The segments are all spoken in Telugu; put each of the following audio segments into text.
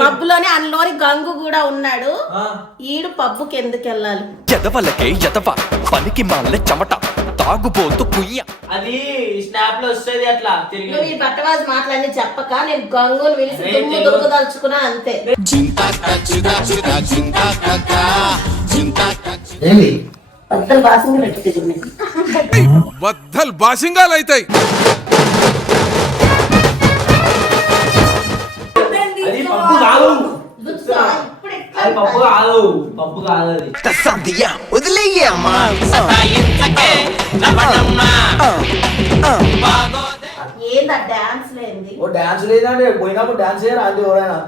పబ్బులోనే అందులోని గంగు కూడా ఉన్నాడు. ఈడు పబ్బుకి ఎందుకు వెళ్ళాలి? ఎదవలకే ఎదవ పనికి మాల చెమట తాగుబోతు కుయ్య. అది స్నాప్లో వస్తుంది అట్లా తిరిగి. నువ్వు ఈ బట్టవాజు మాటలన్నీ చెప్పక నేను గంగుని పిలిచి దుమ్ము దుమ్ముదలుచుకున్నా అంతే. ఏంది? బద్దలు బాసింగాలు అవుతాయి పప్పు కాదు. అది పప్పు కాదు. పప్పు కాదు అది. ఏందా డాన్స్ లేంది ఓ డాన్స్ లేదంటే పోయినప్పుడు డాన్స్ చేయరా? అంటే ఎవరైనా?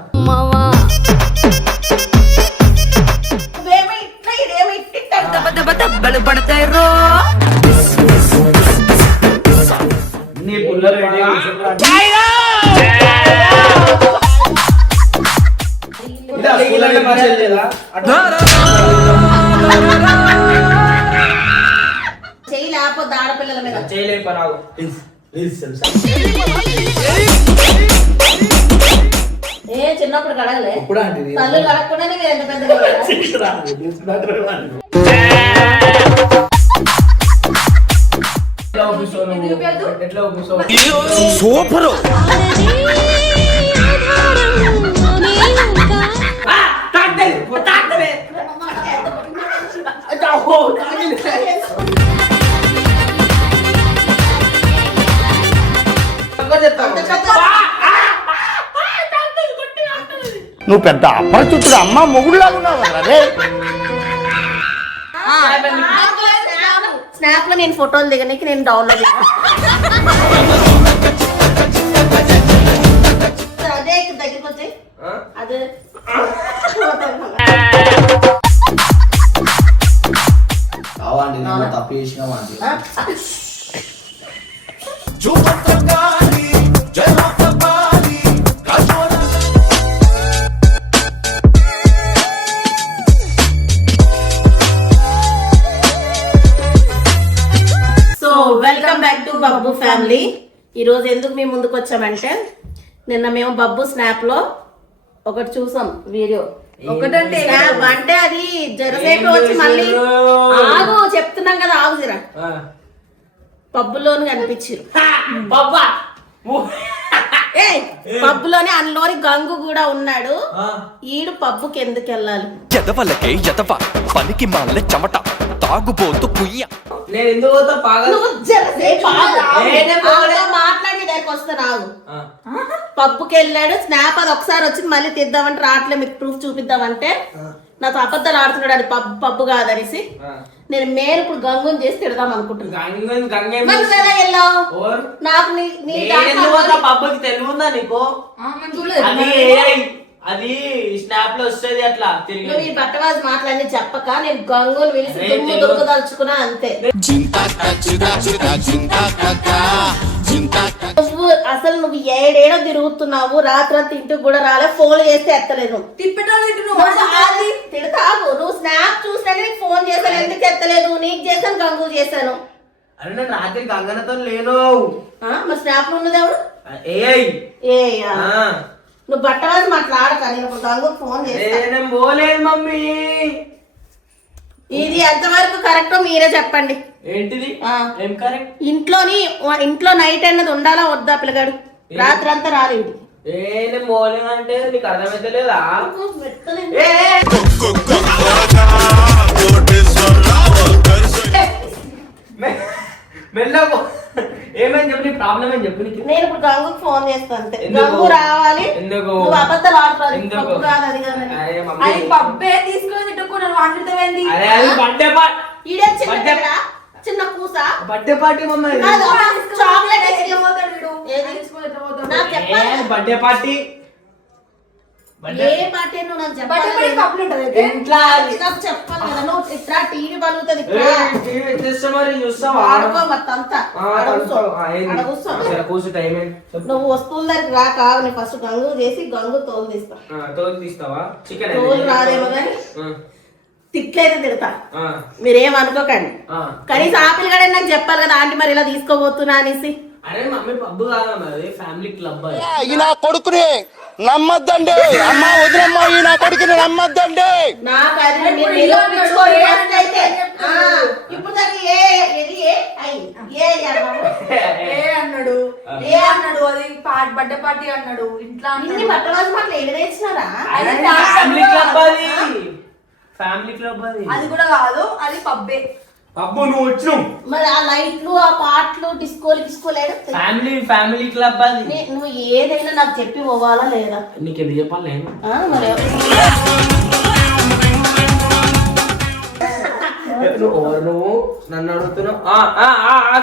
నీ పుల్లలు చెయ్యి లేకపోతే ఆడపిల్లల మీద. చేయలేపరావు ఏ చిన్నప్పుడు కడగలే? ఇప్పుడు తల్లు కడగకుండానే మీరు ఎంత సూపరు. నువ్వు పెద్ద అపరిచితుడు అమ్మ మొగుడులాగా ఉన్నావు రే. స్నాప్లో నేను ఫోటోలు దిగడానికి నేను డౌన్లోడ్ అదే దగ్గరికి అదే. కావండి తప్పు ఈ రోజు ఎందుకు మేము ముందుకు వచ్చామంటే నిన్న మేము బబ్బు స్నాప్లో ఒకటి చూసాం వీడియో. ఒకటంటే స్నాప్ అంటే అది జరసేపు వచ్చి మళ్ళీ ఆగు చెప్తున్నాం కదా ఆగు జరా పబ్బులోని కనిపించారు పబ్బులోనే అందులోని గంగు కూడా ఉన్నాడు. ఈడు పబ్బుకి ఎందుకు వెళ్ళాలి? ఎదవలకే ఎదవ పనికి మాల చెమట. తాగుబోతు కుయ్య నేను ఎందుకు పోతా పాగల్ నువ్వు జరసేపు ఆగు. నేనే పోలే. మాట్లాడి దగ్గరికి వస్తే రాగు ఆ. పప్పుకి వెళ్ళాడు స్నాప్ అది ఒకసారి వచ్చింది మళ్ళీ తీద్దామంటే రావట్లే మీకు ప్రూఫ్ చూపిద్దామంటే నాతో అబద్ధాలు ఆడుతున్నాడు అది పబ్బు పబ్బు కాదనేసి ఆ. నేను మేలు ఇప్పుడు గంగుని చేసి తిడదాం అనుకుంటున్నాను గంగ గంగ ఏం మరి నువ్వు ఎలా చేస్తుంది? వెళ్ళావు ఓర్. నాకు నీ నీ నేను దాంట్లో ఎందుకు పోతా పబ్బుకి తెలివి ఉందా నీకు అది AI. అది స్నాప్లో వస్తుంది అట్లా తిరిగి. నువ్వు ఈ బట్టవాజు మాటలన్నీ చెప్పక నేను గంగుని పిలిచి అరే దుమ్ము తెలుగు. దుమ్ముదలుచుకున్నా అంతే. నువ్వు అసలు నువ్వు ఏడేడో తిరుగుతున్నావు? రాత్రంతా ఇంటికి కూడా రాలే ఫోన్ చేస్తే ఎత్తలేదు తిడతావు. నువ్వు స్నాప్ చూసినా నీకు ఫోన్ చేశాను ఎందుకు ఎత్తలేదు? నీకు చేశాను గంగు చేశాను. అరే నేను రాత్రి గంగనతో లేను. ఆ, మరి స్నాప్లో ఉన్నది ఎవరు? ఏఐ ఏ ఆ. నువ్వు బట్టవాజు మాట్లాడక నేను ఫోన్ చేస్తాను పోలేదు మమ్మీ. ఇది ఎంతవరకు కరెక్టో మీరే చెప్పండి. ఏంటిది. ఏం కరెక్ట్ ఇంట్లోని ఇంట్లో నైట్ అన్నది ఉండాలా వద్దా పిల్లగాడు? రాత్రి అంతా రాలి ఇంటికి ఏ నేను పోలేదంటే నీకు అర్థమైతే లేదా. ఏ, మెల్లగా. ఏమని చెప్పు నీ ప్రాబ్లం ఏం చెప్పు నీకు నేను ఇప్పుడు గంగుకు ఫోన్ చేస్తాను అంతే ఎందుకు? గంగు రావాలి ఎందుకు? నువ్వు అబద్ధాలు ఆడుతావు ఎందుకు? పప్పు కాదు అది కాదు అని. అరే మమ్మీ. అది పబ్బే తీసుకొని తిట్టుకున్నాను వండుతావేంది అరే అది బర్త్డే పార్టీ ఈడే చిన్న బర్త్డే పిల్లడా? చిన్న కూస బర్త్డే పార్టీ మమ్మీ. కాదు, చాక్లెట్ ఐస్ క్రీమ్. పోతాడు వీడు ఏది? తీసుకొని ఎట్లా పోతాడు? నాకు చెప్పాలి బర్త్డే పార్టీ ఏ నువ్వు నాకు చెప్పాలి నాకు చెప్పాలి కదా. ఇట్లా టీవీ వస్తువుల దగ్గరికి రా కావు నేను ఫస్ట్ గంగు చేసి గంగు తోలు తీస్తా. తోలు తీస్తావా? చికెన్ తోలు రాదేమో కానీ తిట్లయితే తిడతా. మీరేం అనుకోకండి. కనీసం ఆపిల్ గడే నాకు చెప్పాలి కదా ఆంటీ మరి ఇలా తీసుకోబోతున్నా అనేసి. అరే మమ్మీ పబ్బు కాదా మరి? ఫ్యామిలీ క్లబ్ నా కొడుకుని నమ్మద్దండి. అమ్మా వదిలమ్మా ఈ నా కొడుకుని నమ్మద్దండి. అన్నాడు? ఏ అన్నాడు? అది పాట బర్త్డే పార్టీ అన్నాడు ఇంట్లో ఇన్ని అన్నాడు. బట్టల మాటలు ఏడు తెచ్చినారా అది ఫ్యామిలీ డాన్స్ క్లబ్ అది. ఫ్యామిలీ క్లబ్ అది. అది కూడా కాదు అది పబ్బే. అబ్బో నువ్వు వచ్చినావు. మరి ఆ లైట్లు ఆ పాటలు డిస్కోలు డిస్కోలు ఏదో తె- ఫ్యామిలీ ఫ్యామిలీ క్లబ్ అది. నే- నువ్వు ఏదైనా నాకు చెప్పి పోవాలా లేదా? నీకు ఎందుకు చెప్పాలి నేను? ఆ, మరి ఎవరు నువ్వు? నన్ను అడుగుతున్నావు?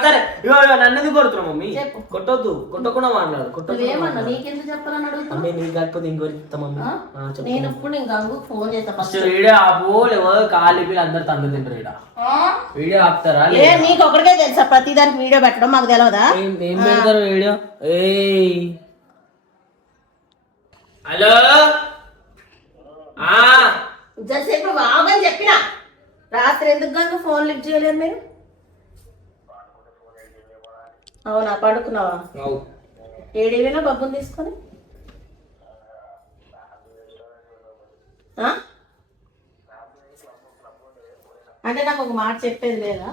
సరే. ఇగో ఇగో, నన్ను ఎందుకు కొడుతున్నావు మమ్మీ? చెప్పు. కొట్టొద్దు. కొట్టకుండా మాట్లాడు. కొట్టొద్దు నువ్వేమన్నా నీకెందుకు చెప్పాలని అడుగుతున్నా మమ్మీ నీకు కాకపోతే ఇంకోటి చెప్తా మమ్మీ. ఆ? ఆ, చెప్పు. నేను ఇప్పుడు నేను గంగుకు ఫోన్ చేస్తా ఫస్ట్. ఫస్ట్ వీడియో ఆపు లేవో కాలి అందరు తండ్రి తింటారు ఇక్కడ వీడియో ఆపుతారా? ఏ నీకు ఒకటికే తెలుసా? ప్రతి దానికి వీడియో పెట్టడం మాకు తెలియదా ఏం ఏం పెడతారు వీడియో? ఏయ్. హలో? ఆ? జరసేపు బాగని చెప్పిన? రాత్రి ఎందుకు గంగ ఫోన్ లిఫ్ట్ చేయలేదు మీరు? అవునా పడుకున్నావా. ఏడేవేనా బబ్బుని తీసుకొని? అంటే నాకు ఒక మాట చెప్పేది లేదా?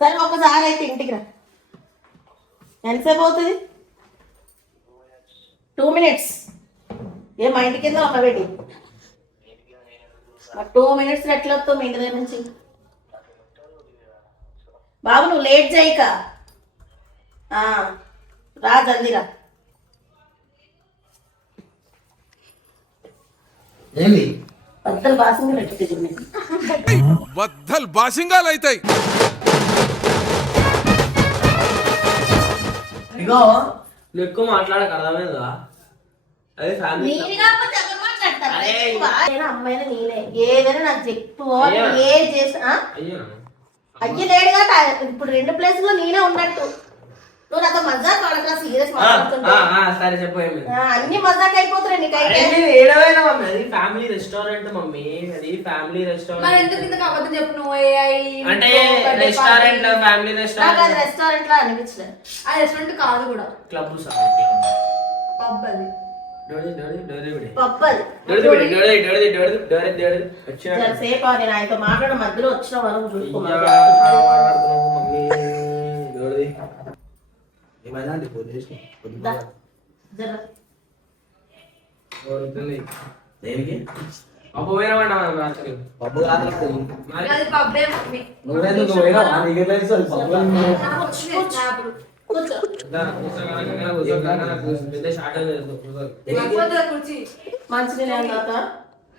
సరే ఒకసారి అయితే ఇంటికి రా. ఎంతసేపు అవుతుంది? Two minutes. ఏ మా ఇంటి కింద ఒక టూ మినిట్స్ ఎట్లా వస్తావు మీ ఇంటి దగ్గర నుంచి? బాబు నువ్వు లేట్ చేయక. ఆ, రా జల్దీ రా. ఏంది? బద్దల్ బాసింగాలు అవుతాయి ఇగో నువ్వు ఎక్కువ మాట్లాడక అర్థమైందా? అదే ఫ్యామిలీ నేను అమ్మాయినా నేనే. ఏదైనా నాకు చెప్పు. ఏ చేసినా అయ్యో. లేడు కదా. ఇప్పుడు రెండు ప్లేస్లో నేనే ఉన్నట్టు. నువ్వు నాతో మజాక్ పడక సీరియస్ మాట్లాడుతుంటే. సరే చెప్పు ఏమి ఆ, అన్ని మజాక్ అయిపోతున్నాయి నీకైతే ఏడవైనా మమ్మీ. అది ఫ్యామిలీ రెస్టారెంట్ మమ్మీ. అది ఫ్యామిలీ మరి రెస్టారెంట్ ఎందుకు అబద్ధం చెప్పు? నువ్వు AI అంటే రెస్టారెంట్. ఫ్యామిలీ నాకు రెస్టారెంట్ రెస్టారెంట్ లా అనిపించలేదు. ఆ రెస్టారెంట్ కాదు కూడా. క్లబ్ పబ్ అది సేపు నేను ఆయనతో మాట్లాడ మధ్యలో వచ్చిన వరకు చూసుకోమని. దేనికి? అప్పు పోయినామంట పప్పు కాదు అది పబ్బే మమ్మీ నువ్వెందుకు పోయినావా? నీకు ఎట్లా తెలుసు? పప్పు స్నాపులు.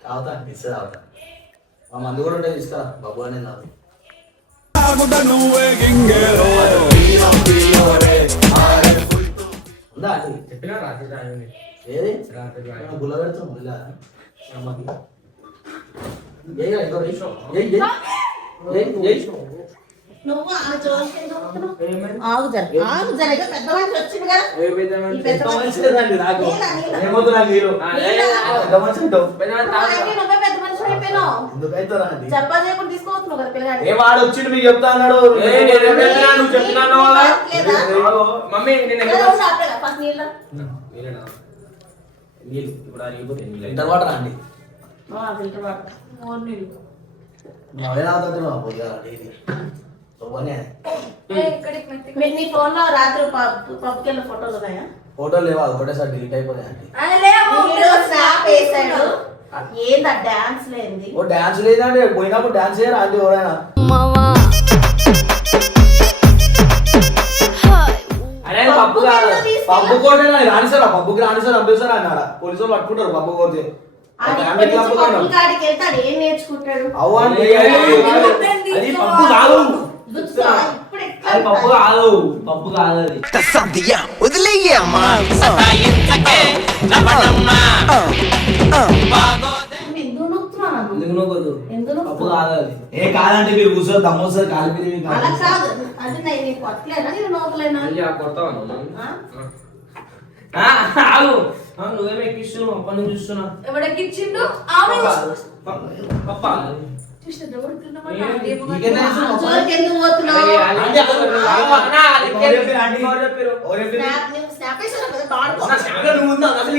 తాగుతా ఇస్తే తాగుతా మా మందు కూడా ఉంటే తీసుకురా బాబు అనేది తాగు ఉందా అది చెప్పినా రాత్రి రాయని ఏది రాత్రి రాయని గుల్ల పెడతాం గుల్ల అమ్మకి ఏయ్ ఏ ఏ ఏ ఏయ్. నువ్వు జోలికి? ఆగు జర ఆగు జర పెద్ద మనిషి వచ్చింది కదా ఈ పెద్ద మనిషి నువ్వు పెద్ద మనిషి అయిపోయినావు చేయకుండా కదా పిల్లగాడిని. ఏ వాడు వచ్చిండు మీకు చెప్తా అన్నాడు ఏయ్, నేను ఏం చెప్పినా నువ్వు చెప్పినావు కదా? లేదా? మమ్మీ నేను లేదా ఉండు అప్పుడే కదా, ఫస్ట్ నీళ్ళ. నీళ్ళేనా? నీళ్ళు ఇప్పుడు అరిగిపోతే నీళ్ళు ఇంటర్ వాటర్ అండి ఆ, ఫిల్టర్ వాటర్. మోర్ నీళ్ళు నువ్వే తాగుతున్నావు పొద్దుగా డైలీ మీ- ఫోన్లో రాత్రి పప్పు పప్పుకెళ్ళిన ఫోటోలు ఉన్నాయా? ఫోటోలు లేవా? ఒకటేసారి డిలీట్ వేసాడు ఏంది డాన్స్ లేంది ఓ డాన్స్ లేదండి. పోయినప్పుడు డాన్స్ చేయరా అంటే ఎవరైనా? అరే పప్పు కాదు. పప్పు కోటే రానిసారా పప్పుకి రానిసారా పంపిస్తారా అన్నాడ పోలీసు వాళ్ళు పట్టుకుంటారు పప్పు అంటే అది పప్పు కాదు. పప్పు కాదు పప్పు కాదు అది అమ్మా నువ్వు ఎందుకు ఎందుకు పప్పు? కాదు అది ఏ కాదంటే మీరు కూర్చొని దమ్ము వస్తుంది కాలిపోయి అలా కాదు అంటే నేను నీకు కొట్టలేనా నేను నోకలేనా అయ్యా కొడతావా నువ్వు? ఆ? ఆ, ఆగు ఆ, నువ్వేం ఎక్కిస్తున్నావు అప్పటి నుంచి చూస్తున్నా ఎవడెక్కిచ్చిండు ఆమె పప్ప పప్ప చూపించదు ఎవరు తిన్నామని నాకేమో కానీ నీకెంత తెలుసు? మా- జోలికి ఎందుకు పోతున్నావు అరే, అది ఆంటీ అక్కడ చెప్పరు. ఆగు. అన్నా, అది ఎవరు చెప్పారు ఆంటీ? ఎవరు చెప్పారు? ఎవరు చెప్పారు? స్నాప్ నువ్వు స్నాప్ వేసావు కదా వాడుకో నా స్నాప్లో నువ్వు ఉందా? అసలు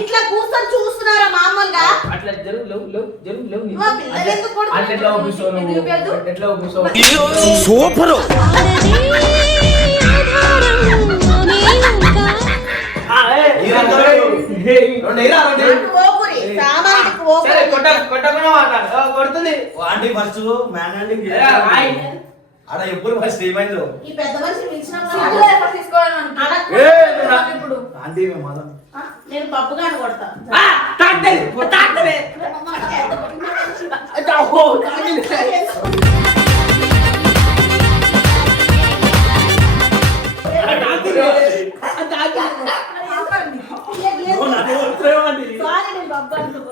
ఇట్లా కూర్చొని చూస్తున్నారా మామూలుగా అట్లా? సూపరు ఆ, ఏ, ఈ రెండు కొడుతుంది. Aunty first man handing. ఆడ ఎప్పుడు ఫస్ట్ ఏమైందో ఈ పెద్ద మనిషి పిలిచినప్పుడు. ఇప్పుడు. ఆంటీ మేము ఆ, నేను పప్పుగాని కొడతా. ఆ,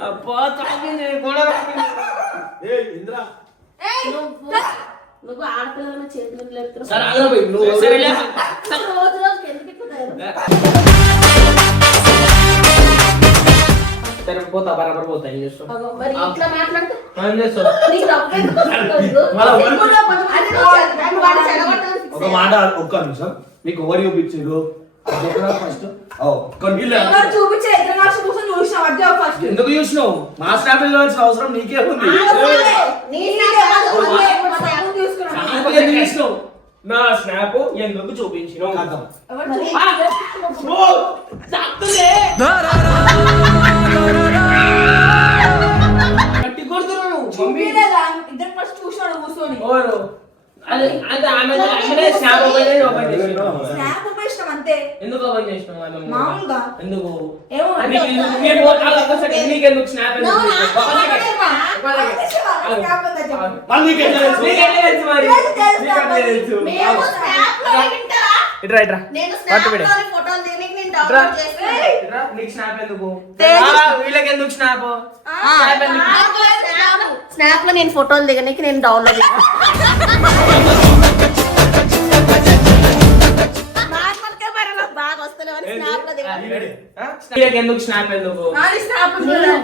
అబ్బా, తాకింది, కూడా. ఏ ఇంద్రా. నువ్వు ఆడపిల్లల చేతులు. రోజు రోజుకి ఎందుకు బరాబర్ పోతా ఏం చేస్తావు? ఒక. మాట ఒక్క నిమిషం. మీకు ఎవరు చూపించారు ఫస్ట్ కొన్ని ఎవరు చూపించే ఇద్దరు మనుషులు కూర్చొని చూసినాం అదే ఫస్ట్ ఎందుకు చూసినావు? మా స్నాప్ ఇవ్వాల్సిన అవసరం నీకే ఉంది. నీ ఎందుకు చేసినావు? స్నాప్ ఎందుకు చూపించినావు? ఓ, చూపించలేదా? ఇద్దరు ఫస్ట్ చూసినాడు కూర్చొని. ఓరు. అది అది ఆమె ఆమెనే స్నాప్ ఓపెన్. స్నాప్ అంతే ఎందుకు ఓపెన్? మామూలుగా. ఎందుకు ఏమో ఒకసారి స్నాప్ ఎందుకు. మళ్ళీ నీకు తెలుసు? తెలుసు మరి? తెలుసు? మేము లో? ఇట్రా ఇట్రా నేను పట్టు స్నాప్ ఫోటోలు నీకు స్నాప్ ఎందుకు? వీళ్ళకి ఎందుకు? లో- నేను ఫోటోలు దిగడానికి నేను డౌన్లోడ్ బాగా వస్తలేవని స్నాప్లో దిగాను. ఆ? వీళ్ళకి ఎందుకు? స్నాప్ నేను-.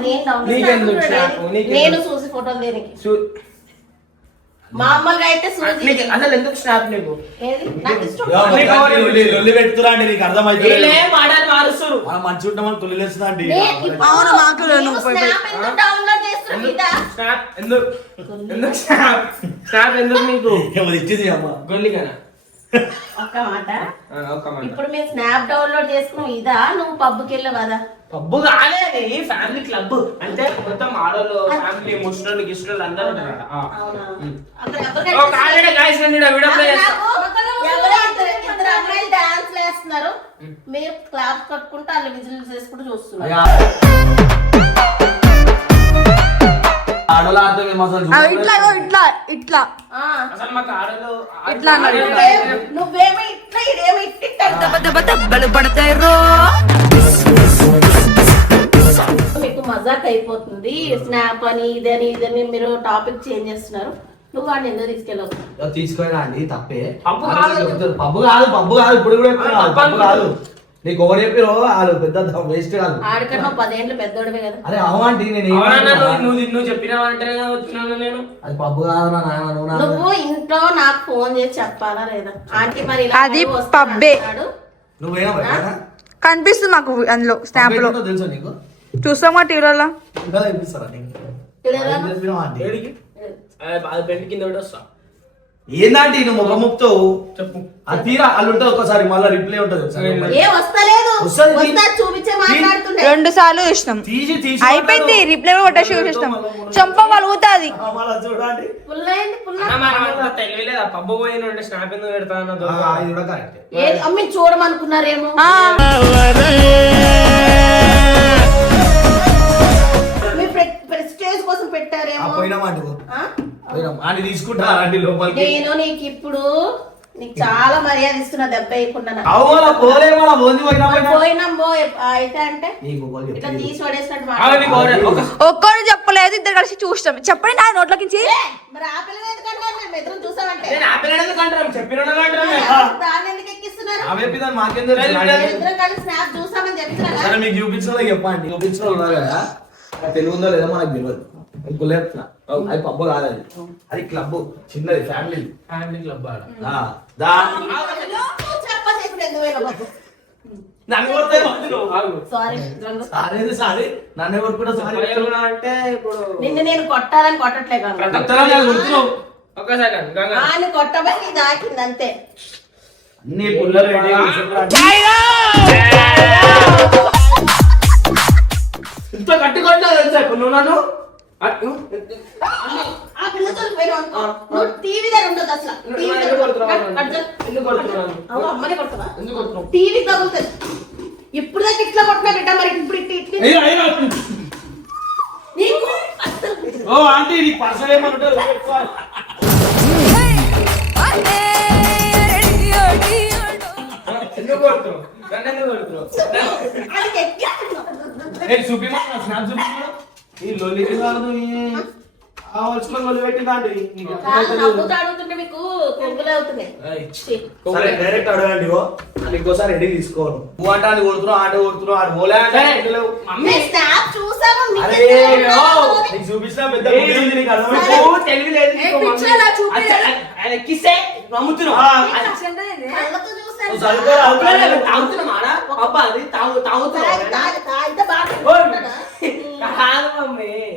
నేను download మామూలుగా అయితే నీకు అసలు ఎందుకు స్నాప్ నీకు? లొల్లి- లొల్లి పెడుతురా అండి నీకు అర్థమైతే మాటలు మారుస్తారు మనం మంచిగా ఉంటామని తొలి లేస్తుందా అండి. నే- ఇప్పుడు అవును, మాకు నేను నువ్వు పోయి- స్నాప్ ఎందుకు? స్నాప్ స్నాప్ నీకు? ఇచ్చింది అమ్మ? గొల్లికనా? ఒక్క మాట? ఇప్పుడు మేము స్నాప్ డౌన్లోడ్ చేసుకున్నాం ఇదా? నువ్వు పబ్కి వెళ్ళావు కదా. పబ్బు కాలేదు ఫ్యామిలీ క్లబ్ అంటే మొత్తం ఆడోళ్ళు ఫ్యామిలీ ముసలోళ్ళు గిసలోళ్ళు అందరూ డాన్స్ వేస్తున్నారు. మీరు క్లాప్ కట్టుకుంటూ వాళ్ళు విజిల్ చేసుకుంటూ చూస్తున్నారు. ఆడోళ్ళ అసలు చూడలేదు. ఇట్లా ఇగో ఇట్లా ఇట్లా ఆ. అసలు మాకు ఆడోళ్ళు ఇట్లా అన్నాడు. నువ్వే- నువ్వేమో ఇట్లా ఇదేమో మీకు మజాక్ అయిపోతుంది స్నాప్ అని ఇదని ఇదని మీరు టాపిక్ చేంజ్ చేస్తున్నారు నువ్వు వాడిని ఎందుకు తీసుకెళ్ళవు అండి తప్పే పబ్బు అది కాదు. చెప్తారు. పబ్బు కాదు పబ్బు కాదు ఇప్పుడు కూడా కాదు. నీకు ఎవరు చెప్పిరో వాళ్ళు పెద్ద వేస్ట్ కాదు. ఆడికన్నా పదేళ్ళు పెద్దోడివే కదా. అరే అవంటి నేను? నువ్వు నువ్వు కదా వచ్చినాను నేను? అది పబ్బు కాదు నా నువ్వు ఇంట్లో నాకు ఫోన్ చేసి చెప్పాలా లేదా? ఆంటీ మరి అది పబ్బే. నువ్వేనా? కనిపిస్తుంది మాకు అందులో స్నాప్లో. తెలుసా నీకు? చూస్తామా టీవీలలో. ఇంకా కనిపిస్తారా నీకు? చెప్పినావు అది బెండ్ కింద వస్తా. ఏందంటే నువ్వు ముఖం చెప్పు. అది తీరా వాళ్ళు ఉంటుంది ఒకసారి మళ్ళీ రిప్లై ఉంటుంది ఒకసారి. ఏంటి? ఏ వస్తలేదు. వస్తది. వస్తా చూపించే మాట్లాడుతుండే. రెండు సార్లు చూసినాం. తీసి తీసి అయిపోయింది రిప్లై కూడా కొట్టేసి చూసినాం చంప పలుగుతుంది ఆ, మళ్ళా చూడండి. పుల్ల ఏంది పుల్ల అన్న మరి అంత తెలియలేదా పబ్బు పోయిన ఉంటే స్నాప్ ఎందుకు పెడతా అన్న ఆ, దొంగ. ఇది కూడా కరెక్ట్. ఏది అమ్మి చూడమనుకున్నారేమో. ఆ, మీ ప్రెస్టేజ్ కోసం పెట్టారేమో. ఆ? లోపలికి? నేను నీకు ఇప్పుడు నీకు చాలా మర్యాద ఇస్తున్నా దెబ్బ వేయకుండా పోలే మన బోంది పోయినా పోయినా? అయితే అంటే ఇట్లా తీసి పడేసినట్టు ఒక్కరు చెప్పలేదు ఇద్దరు కలిసి చూస్తాం చెప్పండి నా నోట్లోకించి ఏ, మరి ఆ పిల్లలు ఎందుకంటే మేము ఇద్దరం చూసామంటే. నేను చెప్పిన దాన్ని ఎందుకు ఎక్కిస్తున్నారు? మాకేం తెలుసు? ఇద్దరం కలిసి స్నాప్ చూసామని మీకు వాళ్ళకి చెప్పండి. చూపించిన వాళ్ళు ఉన్నారు కదా. అది తెలుగు ఉందో లేదో మనకు తెలియదు అది పబ్బు కాదు అది. అది క్లబ్. చిన్నది ఫ్యామిలీ. ఫ్యామిలీ క్లబ్ నన్ను కొడితే. Sorry sorry sorry. నన్ను కొట్టుకుంటా సారీ అంటే ఇప్పుడు నిన్ను నేను కొట్టాలని కొట్టట్లే కాదు ఆయన కొట్టబోయి దాకింది అంతే. అన్ని పుల్లలు ఇంత గట్టి కొట్టినా తెలుసా ఇప్పుడు నువ్వు నన్ను? ఆ, నువ్వు- ఆ పిల్లతో పోయినావు అనుకో నువ్వు టీవీ దగ్గర అసలు టీవీ ఎందుకు దగ్గర? అవును అమ్మనే? టీవీ తగులుతుంది ఇప్పుడు దాకా ఇట్లా కొట్టినా బిడ్డ మరి ఇప్పుడు ఇట్లా ఇట్లా అయ్యో, అయ్యో. నీకు అసలు ఓ ఆంటీ నీకు పర్సలు ఏమంటారు ఎందుకు కొడుతున్నావు నన్ను ఎందుకు కొడుతున్నావు అది ఎక్కేస్తున్నావు. నేను చూపిమన్నా స్నాప్ చూపిమన్నా ఈ లొల్లికి కాదు ఈ? ఆ వచ్చుకొని లొల్లి పెట్టిందండి మీకు. సరే డైరెక్ట్ అడగండి ఇంకోసారి రెడీ తీసుకోను. నువ్వు అంటే అది కొడుతున్నావు ఆట కొడుతున్నావు ఆడు పోలే అంటే ఓ? నీకు చూపించిన పెద్ద నీకు అర్థమైంది? తెలివి లేదు నమ్ముతున్నావు. అబ్బా అది తాగు తాగుతున్నావు?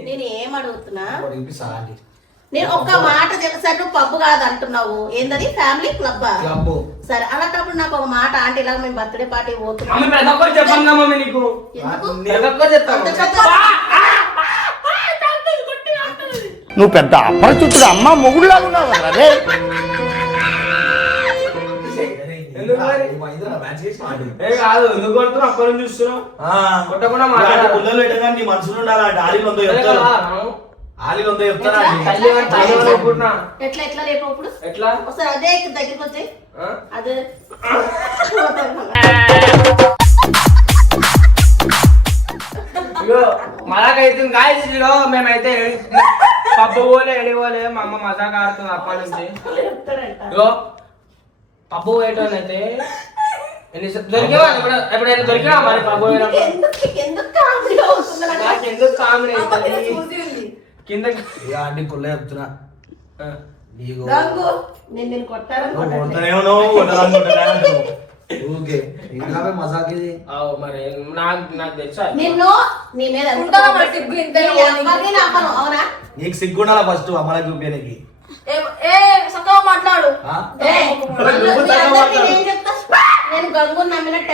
నేను ఏం అడుగుతున్నా? ఒక్క మాట తెలుసా? నువ్వు పబ్బు కాదు అంటున్నావు ఏందది? Family club club. సరే అలాంటప్పుడు నాకు ఒక మాట ఆంటీ ఇలాగ మేము బర్త్డే పార్టీ పోతున్నాం. నువ్వు పెద్ద అపరిచితుడు అమ్మ మొగుడులాగా ఉన్నావు ఏ కాదు ఎందుకు కొడుతున్నావు? అక్కడ నుంచి చూస్తున్నావు? ఆ. కొట్టకుండా ఇలాంటి మాట్లాడాలి. పుల్లలు పెట్టగానే నీ మనసులో ఉండాలి? అంటే ఆలీలు ఉందో అదే చెప్తారు. ఆలీలు ఉందో చెప్తారా? ఎట్లా? ఎట్లా ఎట్లా ఒకసారి దగ్గరికి మలాకైతే గాయస్ మేమైతే పప్పు పోలే ఎడి పోలే మా అమ్మ ఆడుతుంది అప్పటి నుంచి. పప్పు పోయేటోనైతే ఎన్ని దొరికేవా ఇప్పుడు ఎప్పుడైనా దొరికినా మరి ఎందుకు కామెడీ నాకు? నాకు కింద చెప్తున్నా. ఇంకా మజాక్ ఇది. మరి తెలుసా నిన్ను నీ మీద సిగ్గు అవునా? ఫస్ట్ చూపించడానికి ఏ మాట్లాడు. నేను నమ్మినట్టు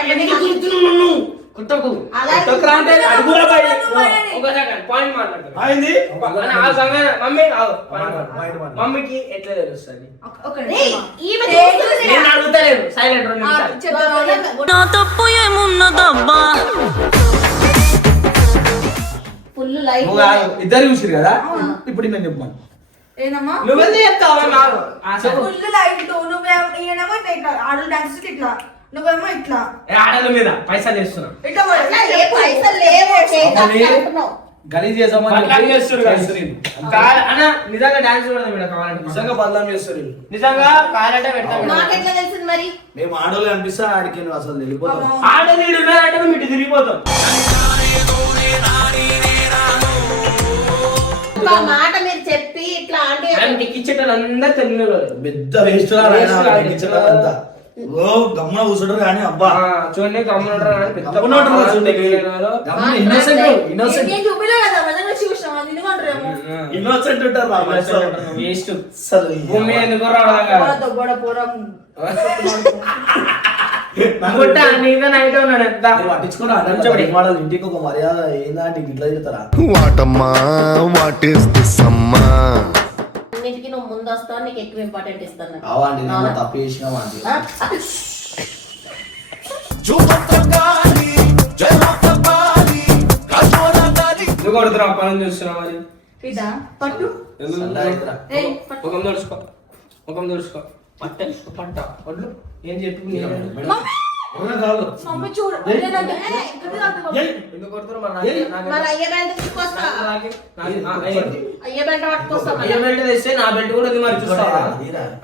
కుట్టకు అంటే అడుగురా. ఒక సెకండ్ పాయింట్ అయింది? ఆ మమ్మీ మాట్లాడు. మమ్మీకి ఎట్లా తెలుస్తుంది. నేను సైలెంట్ రెండు నా తప్పు ఏమున్నదబ్బా? Full life. ఇద్దరు చూసిరు కదా? ఇప్పుడు నేను చెప్పాను నువ్వెందుకు చెప్తావా. ఫుల్ లైట్ నువ్వేమో ఈయనేమో ఇట్లా ఆడలు డాన్స్ ఇట్లా. నువ్వేమో ఇట్లా. ఏ, ఆడల మీద పైసలు చేస్తున్నా ఇట్లా పైసలు లేవు. గలీజ్ నిజంగా డాన్స్ నిజంగా బదనాం చేస్తారు. నిజంగా పెడతాం తెలిసింది మరి? మేము ఆడోళ్ళు అనిపిస్తా ఆడికి అసలు వెళ్ళిపోతాం ఆడ నీడు ఉన్నారంటే మేము ఇటు తిరిగిపోతాం. ఒక మాట మీరు చెప్పి. ఇట్లా తెలుగు వాళ్ళు. పెద్ద వేస్ట్ అంతా. ఓ గమ్మున కూర్చుంటారు కానీ అబ్బా. చూడండి గమ్మున ఉంటారు. వేస్ట్ అసలు భూమి ఎందుకు రావడం మోడల్ ఇంటికి ఒక మర్యాద ఏందంటే ఇట్లా చెప్తారా వాటమ్మా వాట్ ఈస్ దిస్ అమ్మా? అన్నిటికీ నువ్వు ముందు వస్తావు నీకు ఎక్కువ ఇంపార్టెంట్ ఇస్తాను. అవండి నేను? తప్పు చేసినావా అండి ఆ? ఎందుకు కొడుతున్నావు పని చూస్తున్నావు మరి. ఇదా? పట్టు. ముఖం తుడుచుకో. ముఖం తుడుచుకో. పట్ట పట్ట వడ్లు ఏం చెప్పి మమ్మీ! చూడు. ఎందుకు కొడుతున్నారు? అయ్య బెల్ట్ పట్టుకొస్తా అయ్య బెల్ట్ తెస్తే నా బెల్ట్ కూడా ఉంది మరి చూస్తావా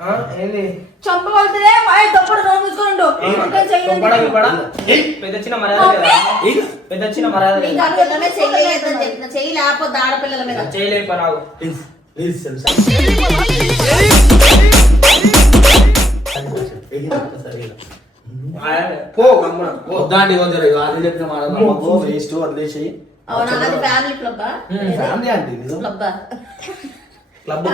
ఆ, ఏంది? చంప మరి తప్పుడు? పెద్ద చిన్న మర్యాద లేదా. పెద్ద చిన్న మర్యాద నీకు లేదా అనుకుంటమే చెయ్యలేదని చెప్పిన చెయ్యి లేకపోతే ఆడపిల్లల మీద. చేయలేక పరావు. పో గమ్మున పో వద్దాండి కొంచెం అది చెప్పిన మాట వేస్ట్ వదిలేసి ఫ్యామిలీ అంటే క్లబ్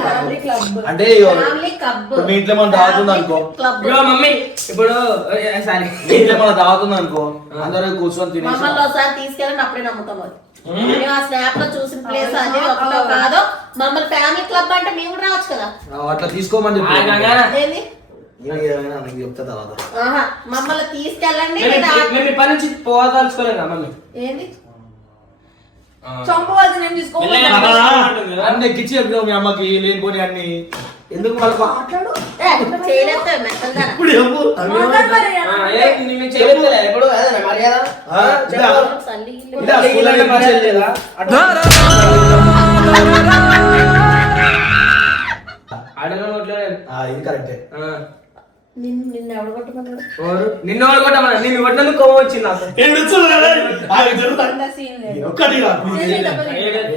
మీ ఇంట్లో మనం అనుకో మమ్మీ ఇప్పుడు సారీ. మీ ఇంట్లో మనం తాగుతుంది అనుకో అందరూ కూర్చొని తినేసి తీసుకెళ్ళండి అప్పుడే నమ్ముతాం అది. మేము ఆ స్నాప్లో చూసిన ప్లేస్ అది ఒకటో కాదో. మమ్మల్ని ఫ్యామిలీ క్లబ్ అంటే మేము కూడా రావచ్చు కదా. అట్లా తీసుకోమని చెప్పి చెప్తా తర్వాత. మమ్మల్ని తీసుకెళ్ళండి నుంచి పోదలుచుకోలేదా మమ్మీ? ఏంది? చంప పడితే నేను తీసుకోవాలి మెల్లగా. అన్ని ఎక్కించి చెప్పినావు మీ అమ్మకి లేనిపోని అన్ని ఎందుకు వాళ్ళకు మాట్లాడు ఏ, చేయలేస్తా మెత్తగా ఇప్పుడు చెప్పు మాట్లాడు మరి. ఆ, ఏ, నేను చేయలేదులే, ఎప్పుడు అదే నా మర్యాద ఆ, ఇదా? చల్లి ఇదా? తల్లికి ఇలాంటి మర్యాద లేదా? అట్లా. ఆడలో నోట్లో ఆ, ఇది కరెక్టే ఆ. నిన్ను? నిన్ను కొట్టినందుకు కోపం వచ్చింది నాకు.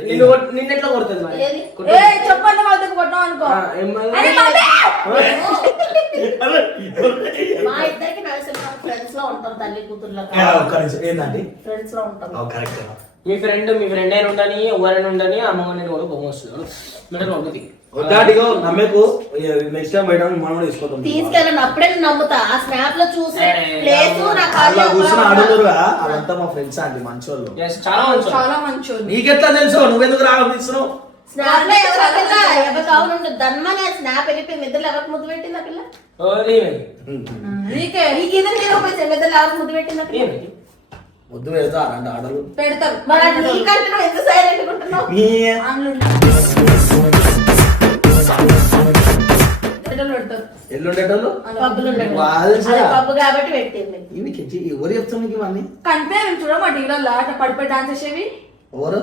నిన్ను నిన్ను ఎట్లా కొడుతుంది మరి? చెప్పండి కొట్టాం అనుకో! మా ఇద్దరికి ఫ్రెండ్స్లో ఉంటాం తల్లి కూతుర్లో ఏంటండి ఫ్రెండ్స్లో ఉంటాం. కరెక్ట్ మీ ఫ్రెండ్ మీ ఫ్రెండ్ అయినా ఉండని ఎవరైనా ఉండని అమ్మ నేను కూడా కోపం వస్తుంది మెడల్ ఉంటుంది వద్దాటిగో నమ్మకు. నెక్స్ట్ టైం బయట మనం తీసుకెళ్ళండి అప్పుడే నమ్ముతా. ఆ స్నాప్లో చూసి ప్లేస్ నాకు అలా కూర్చొని అది అడుగురుగా వాళ్ళంతా మా ఫ్రెండ్స్ అండి మంచోళ్ళు. Yes, చాలా మంచి చాలా మంచోడు నీకెట్లా తెలుసు? నువ్వెందుకు రాగలిస్తున్నావు స్నాప్లో ఎవరు ఆ పిల్ల ఎవరు కావాలంటే దన్మనే స్నాప్ ఎవరికి ముద్దు పెట్టింది ఆ పిల్ల? నీకే నీకు ఎవరికి ముద్దు పెట్టింది ఆ పిల్ల? ముద్దు పెడతా అంటే ఆటలు పెడతారు. మరి నీకంటే ఎంత సైలెంట్ పెడతారు పెడతారు ఎల్లుండేటోళ్ళు పబ్బు కాబట్టి పెట్టింది. ఇవి కిచ్చి ఎవరు చెప్తాను నీకు ఇవన్నీ? కనిపే మేము చూడమా టీవీలలో? అట్లా పడిపోయి డాన్స్ చేసేవి? ఎవరు?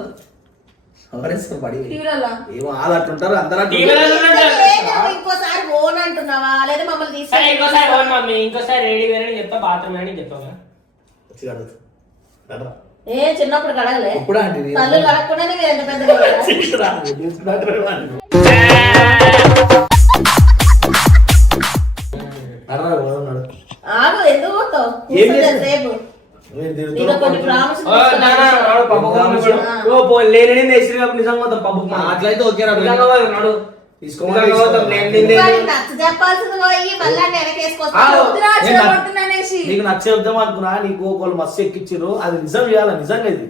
ఎవరేస్తారు పడి? టీవీలలో. ఏమో వాళ్ళు అట్లుంటారు అందరూ టీవీలో అట్లుంటారు. లేదు, ఇంకోసారి ఓన్ అంటున్నావా? లేదా మమ్మల్ని సరే ఇంకోసారి తీసుకెళ్ళి పోను మమ్మీ. ఇంకోసారి రెడీ వేరే చెప్తా బాత్రూమ్ అని. ఏ చిన్నప్పుడు కడగలే? తల్లు ఎంత పెద్దగా అయ్యారా? రా, తీసుకున్నాడు రా వాడిని. నడరా, పోదాం నడు. ఆగు ఎందుకు పోతావు ఏం నీకు కొన్ని పడుతున్నా. ప్రామిస్ ఓ, నాన్న, నాడు పబ్బు పోను ఇప్పుడు. ఓ, పో, లేని నేసిన కాబట్టి నిజంగా పోతాం పబ్బుకు ఆ, అట్లయితే ఓకే రా నిజంగా పోతాం, నాడు. తీసుకోమని నిజంగా పోతాం, నేను తిండి నచ్చ చెప్పాల్సింది పోయి మళ్ళీ ఆగు. వెనకేసుకొస్తావు వద్దురా, నేను చెడగొడుతున్నానేసి. నీకు నచ్చ చెప్దాం అనుకున్నా నీకు ఒకళ్ళు మస్తు ఎక్కిచ్చిర్రు. అది నిజం చేయాలి నిజంగా ఇది.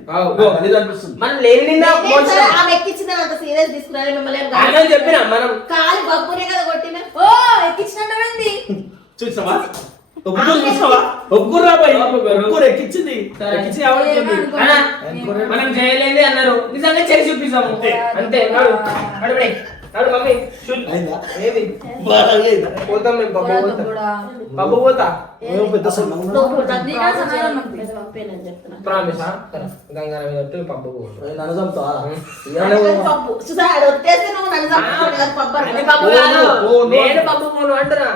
అది అనిపిస్తుంది మనం లేని నిందా పోల్చిన ఆమె ఎక్కించిన అంత సీరియస్ తీసుకున్నాను మిమ్మల్ని ఏం ఆయన కాదు. చెప్పిన మనం. కాలి బబ్బునే కదా కొట్టిన. ఓ ఎక్కించినట్టయింది చూసావా? ఒప్పుకోరు చూసావా? ఒప్పుకోరు ఎక్కించింది. ఎక్కించి మనం చేయలేంది అన్నారు. నిజంగా చేసి చూపిస్తాము. అంతే. నాడు మమ్మీ? ఏది? పోతాం మేము పోతాం పోతా. పెద్ద ప్రామిస్ పోతాం నన్ను పప్పు. చూసా నువ్వు నన్ను చంపుతావు. నేను పబ్బు పోను అంటున్నా.